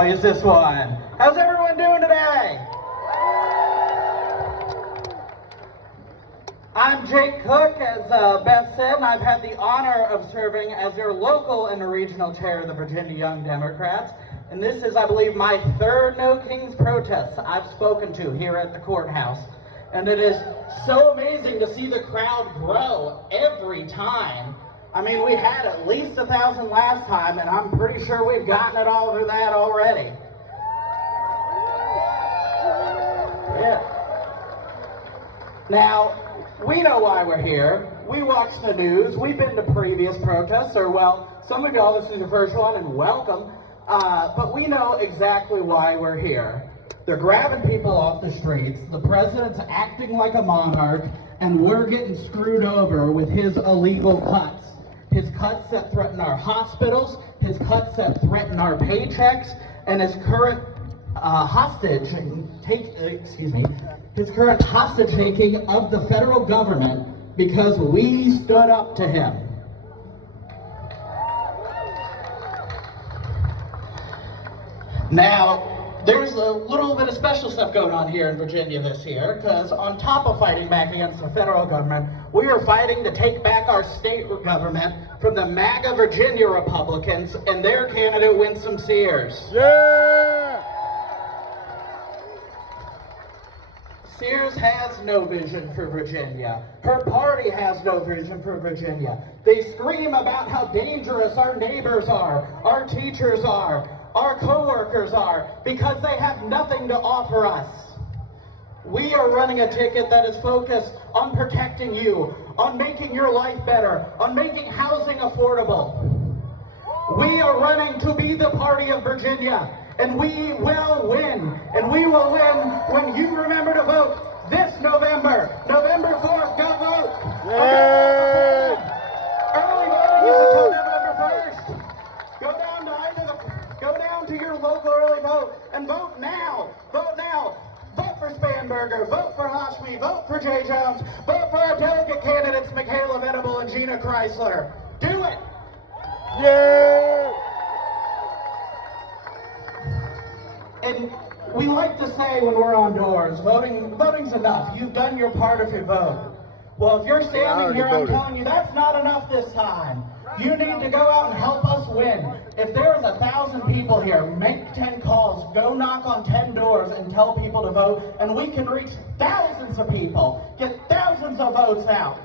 I'll use this one. How's everyone doing today? I'm Jake Cook, as Beth said, and I've had the honor of serving as your local and regional chair of the Virginia Young Democrats. And this is, I believe, my third No Kings protest I've spoken to here at the courthouse. And it is so amazing to see the crowd grow every time. I mean, we had at least 1,000 last time, and I'm pretty sure we've gotten it all through that already. Yeah. Now, we know why we're here. We watch the news. We've been to previous protests, or well, some of y'all, this is your first one, and welcome. But we know exactly why we're here. They're grabbing people off the streets, the president's acting like a monarch, and we're getting screwed over with his illegal cuts. His cuts that threaten our hospitals, his cuts that threaten our paychecks, and his current hostage taking of the federal government because we stood up to him. Now, there's a little bit of special stuff going on here in Virginia this year, because on top of fighting back against the federal government, we are fighting to take back our state government from the MAGA Virginia Republicans and their candidate Winsome Sears. Yeah! Sears has no vision for Virginia. Her party has no vision for Virginia. They scream about how dangerous our neighbors are, our teachers are, our co-workers are, because they have nothing to offer us. We are running a ticket that is focused on protecting you, on making your life better, on making housing affordable. We are running to be the party of Virginia, and we will win. And we will win when you remember to vote this November. November 4th, go vote. Yay! Early voting is until November 1st. Go down to your local early vote and vote now. Vote now. Vote for Spanberger. Vote for Hashmi. Vote for Jay Jones. Vote for our delegate candidates, Michaela Venable and Gina Chrysler. Do it. Yeah! And we like to say when we're on doors, voting's enough. You've done your part if you vote. Well, if you're standing here, I'm telling you that's not enough this time. You need to go out and help us win. If there's 1,000 people here, make 10 calls, go knock on 10 doors and tell people to vote, and we can reach thousands of people, get thousands of votes out.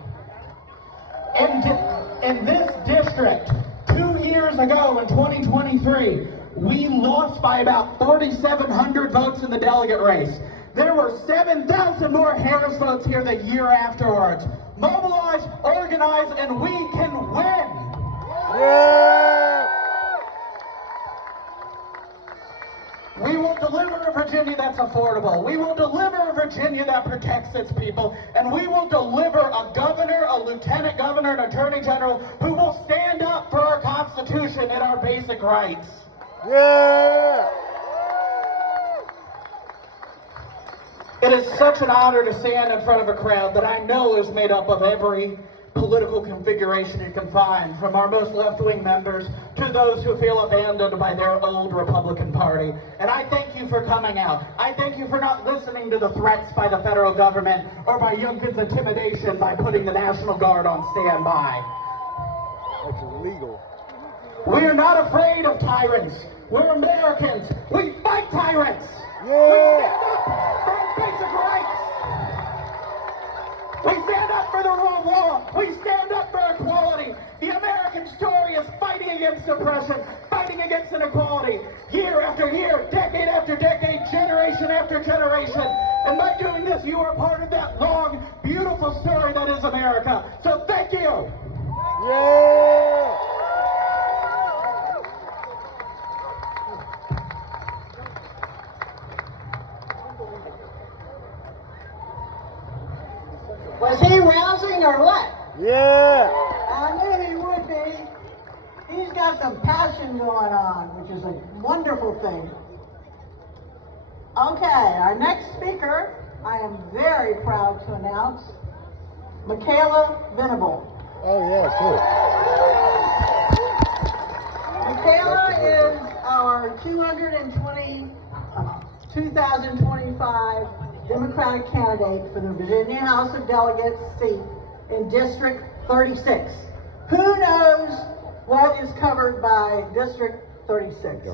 In this district, 2 years ago in 2023, we lost by about 4,700 votes in the delegate race. There were 7,000 more Harris votes here the year afterwards. Mobilize, organize, and we can win. Yeah! We will deliver a Virginia that's affordable. We will deliver a Virginia that protects its people. And we will deliver a governor, a lieutenant governor, an attorney general who will stand up for our Constitution and our basic rights. Yeah! It is such an honor to stand in front of a crowd that I know is made up of every political configuration you can find, from our most left-wing members to those who feel abandoned by their old Republican Party. And I thank you for coming out. I thank you for not listening to the threats by the federal government or by Youngkin's intimidation by putting the National Guard on standby. That's illegal. We are not afraid of tyrants. We're Americans. We fight tyrants. Yeah. We stand up for our basic rights. We stand up for the rule of law. We stand up for equality. The American story is fighting against oppression, fighting against inequality, year after year, decade after decade, generation after generation. And by doing this, you are part of that long, beautiful story that is America. So thank you. Yeah! Was he rousing or what? Yeah! I knew he would be. He's got some passion going on, which is a wonderful thing. Okay, our next speaker, I am very proud to announce, Michaela Venable. Oh yeah, cool. Michaela is our 2025 Democratic candidate for the Virginia House of Delegates seat in District 36. Who knows what is covered by District 36?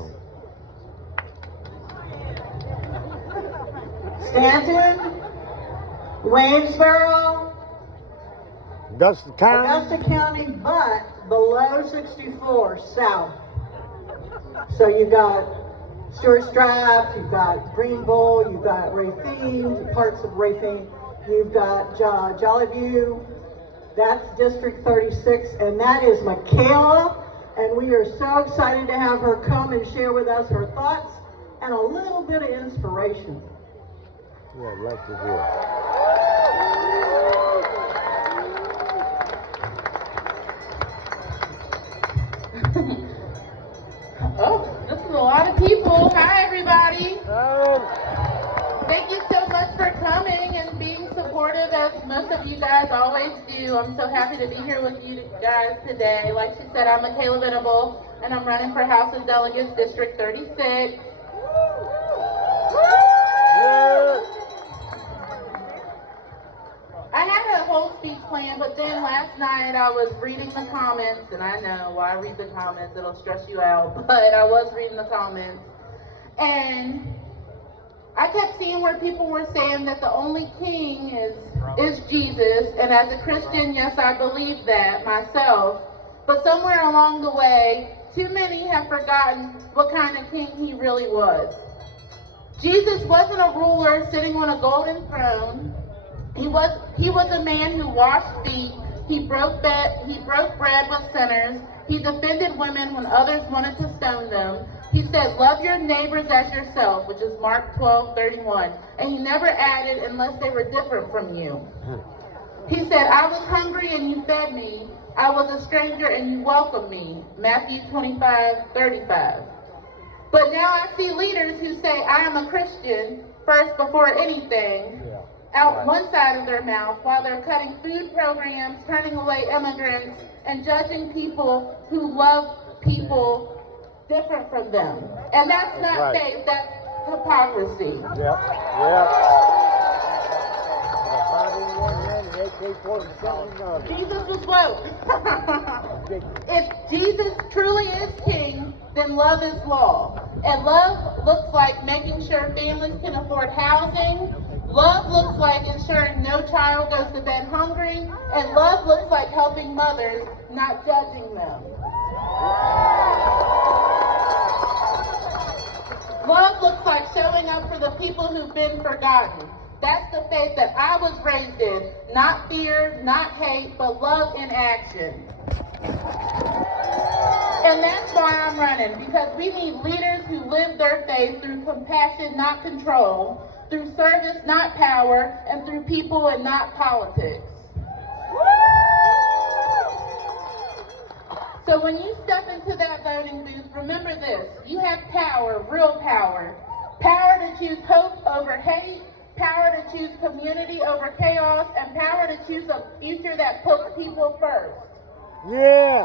Staunton, Waynesboro, Augusta County. Augusta County, but below 64 south. So you've got Stewart's Draft, you've got Greenville, you've got Racine, parts of Racine, you've got Jolly View. That's District 36, and that is Michaela. And we are so excited to have her come and share with us her thoughts and a little bit of inspiration. Yeah, I'd like to hear. Oh, this is a lot of people. Hi, everybody. Thank you so much for coming and being supportive, as most of you guys always do. I'm so happy to be here with you guys today. Like she said, I'm Michaela Venable, and I'm running for House of Delegates District 36. I had a whole speech planned, but then last night I was reading the comments, and I know why I read the comments, it'll stress you out, but I was reading the comments, and I kept seeing where people were saying that the only king is Jesus, and as a Christian, yes, I believe that myself, but somewhere along the way, too many have forgotten what kind of king he really was. Jesus wasn't a ruler sitting on a golden throne. He was a man who washed feet. He broke bread with sinners. He defended women when others wanted to stone them. He said, love your neighbors as yourself, which is Mark 12:31. And he never added, unless they were different from you. He said, I was hungry and you fed me. I was a stranger and you welcomed me. Matthew 25:35. But now I see leaders who say, I am a Christian first before anything, out one side of their mouth, while they're cutting food programs, turning away immigrants, and judging people who love people different from them. And that's not faith, that's hypocrisy. Jesus was woke. If Jesus truly is king, then love is law. And love looks like making sure families can afford housing. Love looks like ensuring no child goes to bed hungry. And love looks like helping mothers, not judging them. Love looks like showing up for the people who've been forgotten. That's the faith that I was raised in. Not fear, not hate, but love in action. And that's why I'm running, because we need leaders who live their faith through compassion, not control, through service, not power, and through people and not politics. So when you step into that voting booth, remember this: you have power, real power. Power to choose hope over hate, power to choose community over chaos, and power to choose a future that puts people first. Yeah.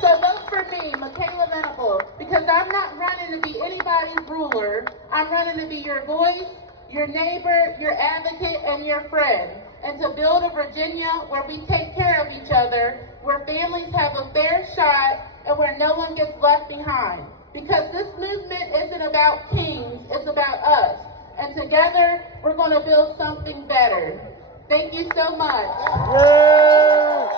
So vote for me, Michaela Venable, because I'm not running to be anybody's ruler. I'm running to be your voice, your neighbor, your advocate, and your friend. And to build a Virginia where we take care of each other, where families have a fair shot, and where no one gets left behind. Because this movement isn't about kings, it's about us. And together, we're going to build something better. Thank you so much. Yeah.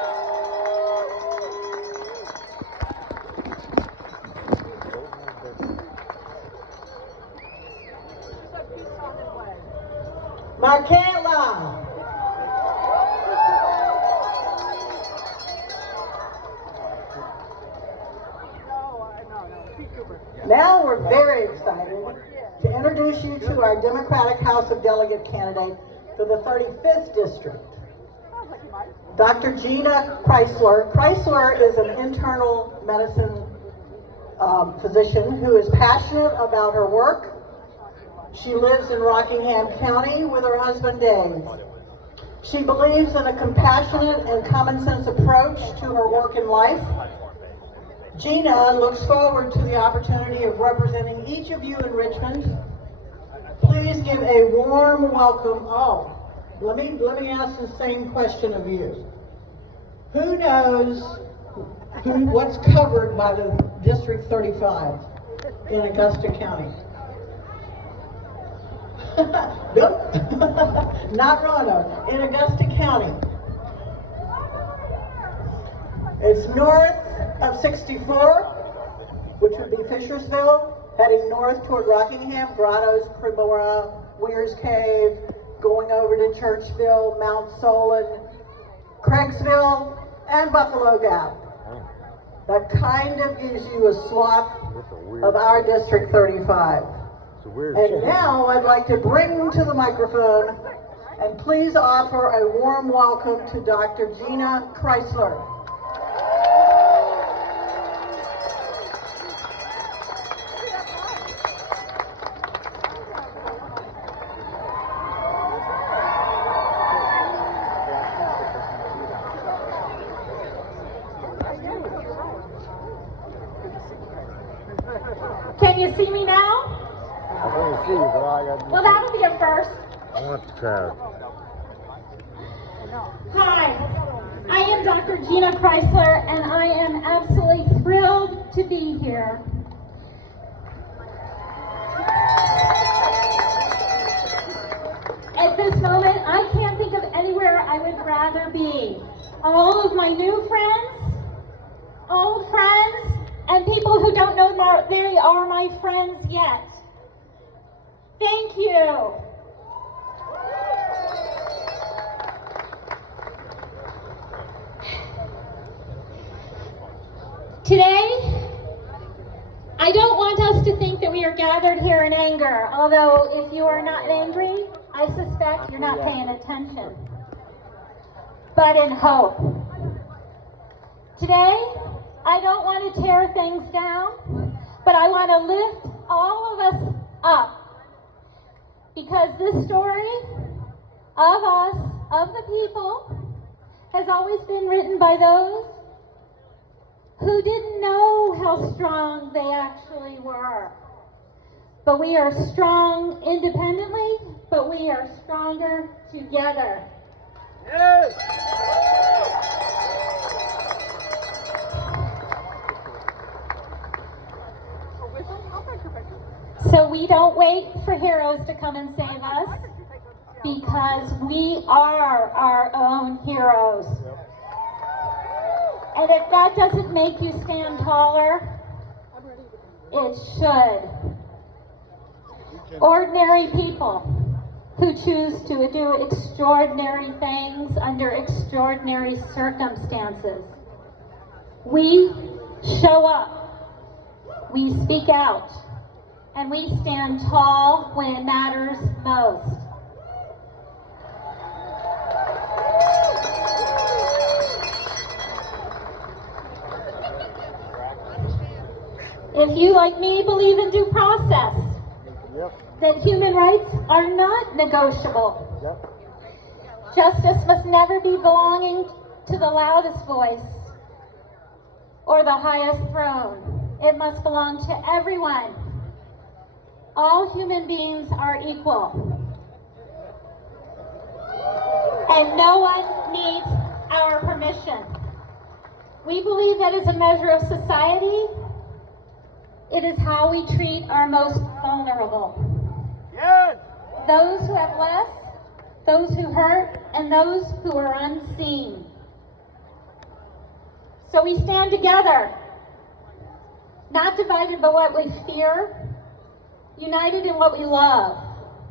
Michaela. Now we're very excited to introduce you to our Democratic House of Delegate candidate for the 35th District, Dr. Gina Chrysler. Chrysler is an internal medicine physician who is passionate about her work. She lives in Rockingham County with her husband Dave. She believes in a compassionate and common sense approach to her work and life. Gina looks forward to the opportunity of representing each of you in Richmond. Please give a warm welcome. Oh, let me ask the same question of you. Who knows what's covered by the District 35 in Augusta County? Nope. Not Roanoke. In Augusta County. It's north of 64, which would be Fishersville, heading north toward Rockingham, Grottos, Cremora, Weir's Cave, going over to Churchville, Mount Solon, Craigsville, and Buffalo Gap. That kind of gives you a swath of our District 35. And now I'd like to bring to the microphone and please offer a warm welcome to Dr. Gina Chrysler. Can you see me now? I can't see you, but I got. Well, that'll be a first. I want the crowd. Hi, I am Dr. Gina Chrysler, and I am absolutely thrilled to be here. At this moment, I can't think of anywhere I would rather be. All of my new friends, old friends, and people who don't know they are my friends yet. Thank you. Today, I don't want us to think that we are gathered here in anger, although if you are not angry, I suspect you're not paying attention, but in hope. Today, I don't want to tear things down, but I want to lift all of us up. Because this story of us, of the people, has always been written by those who didn't know how strong they actually were. But we are strong independently, but we are stronger together. Yes! So we don't wait for heroes to come and save us, because we are our own heroes. And if that doesn't make you stand taller, it should. Ordinary people who choose to do extraordinary things under extraordinary circumstances. We show up, we speak out, and we stand tall when it matters most. If you, like me, believe in due process, that human rights are not negotiable. Justice must never be belonging to the loudest voice or the highest throne. It must belong to everyone. All human beings are equal. And no one needs our permission. We believe that as a measure of society, it is how we treat our most vulnerable. Yes! Those who have less, those who hurt, and those who are unseen. So we stand together, not divided by what we fear, united in what we love,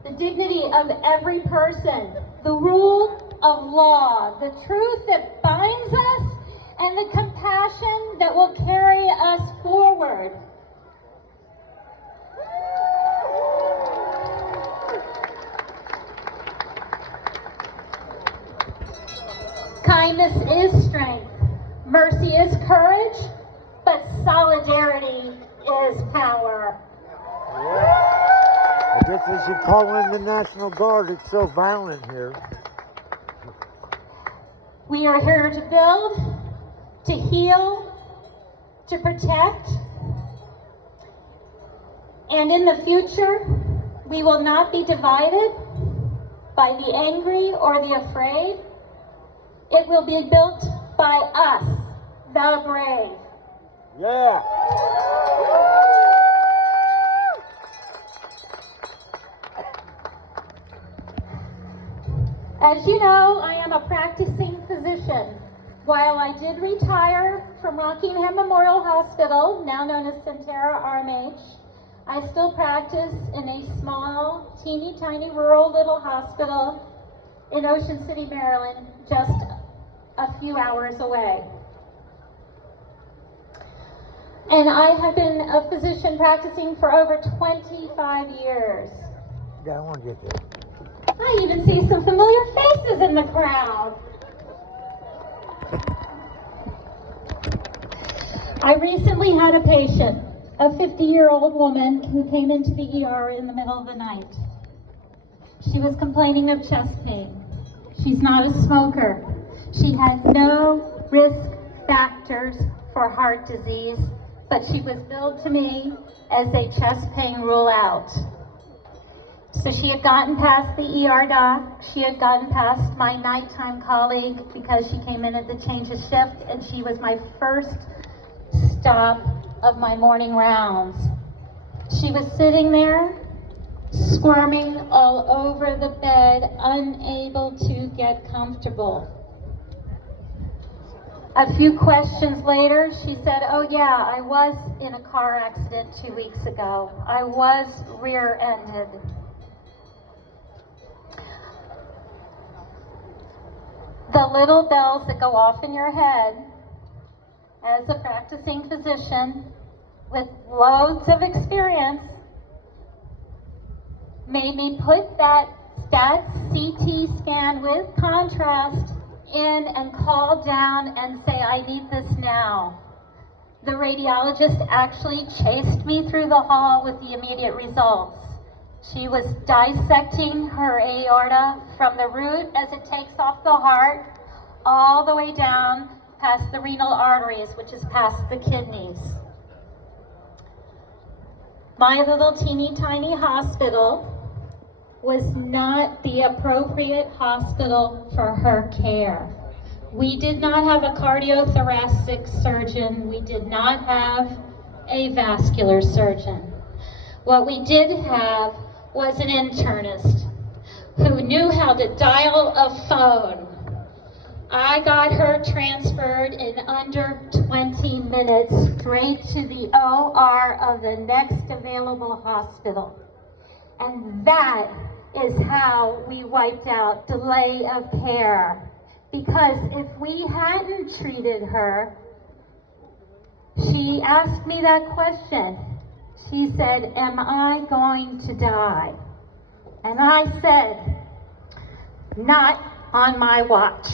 the dignity of every person, the rule of law, the truth that binds us, and the compassion that will carry us forward. Kindness is strength, mercy is courage, but solidarity is power. I guess they should call in the National Guard. It's so violent here. We are here to build, to heal, to protect, and in the future, we will not be divided by the angry or the afraid. It will be built by us, the brave. Yeah. As you know, I am a practicing physician. While I did retire from Rockingham Memorial Hospital, now known as Centera RMH, I still practice in a small, teeny tiny rural little hospital in Ocean City, Maryland, just a few hours away. And I have been a physician practicing for over 25 years. Yeah, I want to get this. I even see some familiar faces in the crowd. I recently had a patient, a 50-year-old woman who came into the ER in the middle of the night. She was complaining of chest pain. She's not a smoker. She has no risk factors for heart disease, but she was billed to me as a chest pain rule out. So she had gotten past the ER doc, she had gotten past my nighttime colleague because she came in at the change of shift, and she was my first stop of my morning rounds. She was sitting there, squirming all over the bed, unable to get comfortable. A few questions later, she said, "Oh yeah, I was in a car accident 2 weeks ago. I was rear-ended." The little bells that go off in your head as a practicing physician with loads of experience made me put that CT scan with contrast in and call down and say, "I need this now." The radiologist actually chased me through the hall with the immediate results. She was dissecting her aorta from the root as it takes off the heart all the way down past the renal arteries, which is past the kidneys. My little teeny tiny hospital was not the appropriate hospital for her care. We did not have a cardiothoracic surgeon. We did not have a vascular surgeon. What we did have was an internist who knew how to dial a phone. I got her transferred in under 20 minutes straight to the OR of the next available hospital. And that is how we wiped out delay of care. Because if we hadn't treated her, she asked me that question. She said, "Am I going to die?" And I said, "Not on my watch."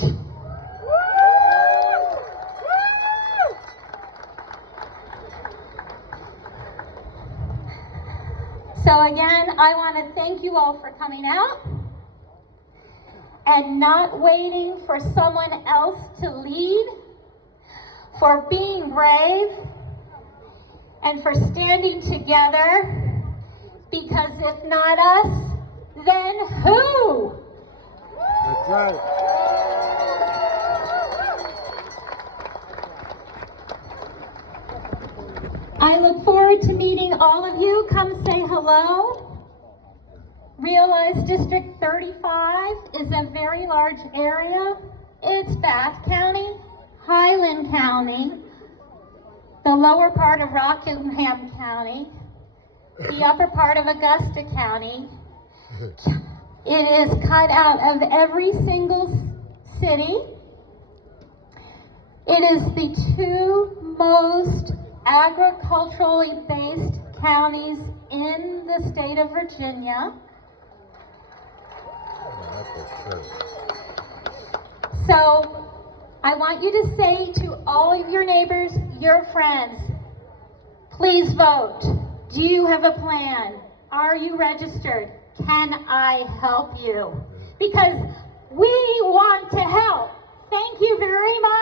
So again, I want to thank you all for coming out and not waiting for someone else to lead, for being brave, and for standing together, because if not us, then who? That's right. I look forward to meeting all of you. Come say hello. Realize District 35 is a very large area. It's Bath County, Highland County, the lower part of Rockingham County, the upper part of Augusta County. It is cut out of every single city. It is the two most agriculturally based counties in the state of Virginia. So I want you to say to all of your neighbors, your friends, please vote. Do you have a plan? Are you registered? Can I help you? Because we want to help. Thank you very much.